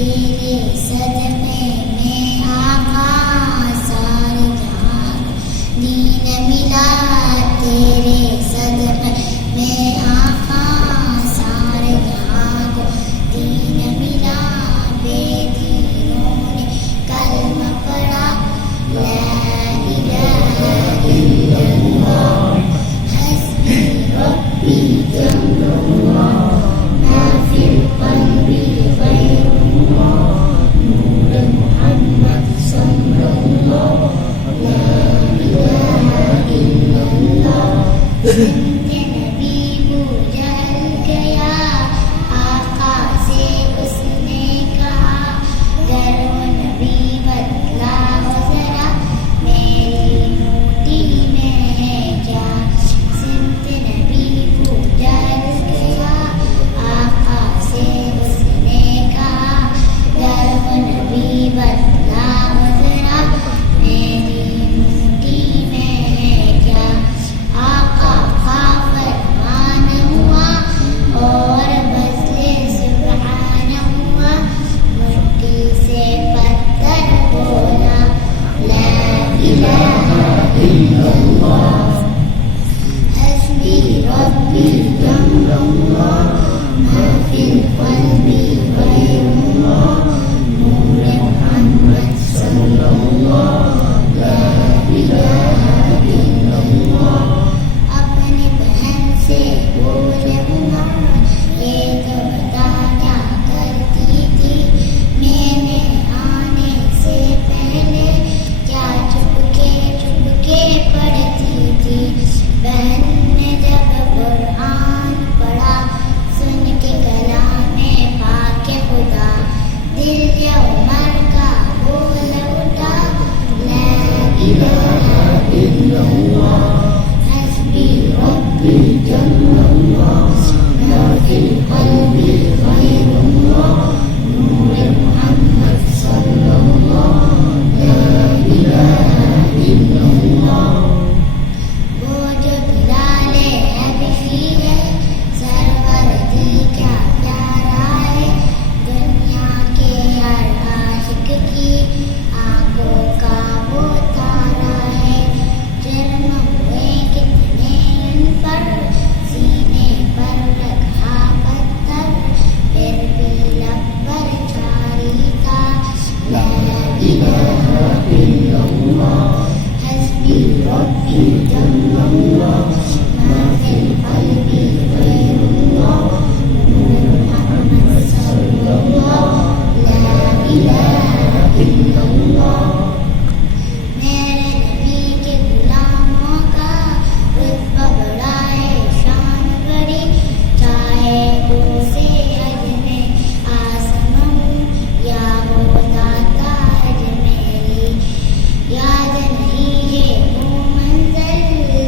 तेरे सदमे में आका सारे जहां दीन मिला, तेरे सदमे में आका सारे जहां को दीन मिला। बेदीनों ने कलमा पढ़ा ला इलाहा इल्लल्लाह, हस्बी रब्बी जल्लल्लाह, मा फिल क़ल्बी ग़ैरुल्लाह, नूर मुहम्मद सल्लल्लाह, ला इलाहा इल्लल्लाह। सुनते नबी बूझल गया, आका से उसने कहा, गर वो नबी बतलाओ जरा, मेरी मुट्ठी में है क्या। सुनते नबी बूझल गया, आका से उसने कहा, गर वो नबी बतलाओ जरा, मेरी मुट्ठी में है क्या। आका का फरमान हुआ और बदले सुभान हुआ, मुट्ठी से पत्थर बोला ला इलाहा इल्लल्लाह, हस्बी रब्बी जल्लल्लाह, मा फिल क़ल्बी ग़ैरुल्लाह, नूर मुहम्मद सल्लल्लाह, ला इलाहा इल्लल्लाह। अपनी बहन से बोले उमर, ये तो बता क्या करती थी, मैंने आने से पहले क्या चुपके चुपके पढ़ती थी। बहन ने जब कुरान पढ़ा, सुन के कलामे पाके खुदा, दिल ये उमर का बोल उठा ला इलाहा इल्लल्लाह, हस्बी रब्बी जल्लल्लाह, मा फिल क़ल्बी ग़ैरुल्लाह, नूर मुहम्मद सल्लल्लाह, ला इलाहा इल्लल्लाह। वो जो बिलाले हबशी है, सरवरदी क्या प्यारा है, दुनिया के हर आशिक की आंखों का वो तारा है। जुर्म हुए कितने उन पर, सीने पर रखा पत्थर, फिर भी लब पर जारी था ला इलाहा इल्लल्लाह, हस्बी रब्बी जल्लल्लाह, मा फिल क़ल्बी ग़ैरुल्लाह, नूर मुहम्मद सल्लल्लाह, ला इलाहा इल्लल्लाह। मेरे नबी के गुलामों का रुतबा बड़ा है, शान बड़ी, चाहे उसे हज में आसमां या हो दाता हज मेरी। याद नहीं है वो मंज़िल,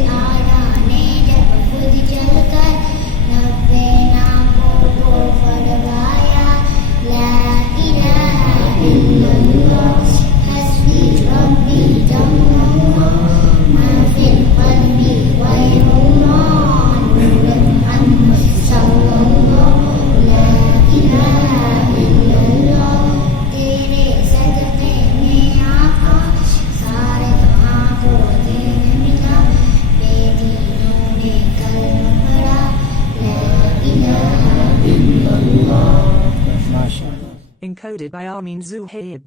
आ जाने जब खुद चलकर, 90 नामों को फड़वाया ला इलाहा इल्लल्लाह, हस्बी रब्बी जल्लल्लाह, मा फिल क़ल्बी ग़ैरुल्लाह, नूर मुहम्मद सल्लल्लाह, ला इलाहा इल्लल्लाह। तेरे सदक़े में आका सारे जहां को दीन मिला, बेदीनों ने कलमा पढ़ा ला इलाहा इल्लल्लाह। Encoded by Armin Zuhaib.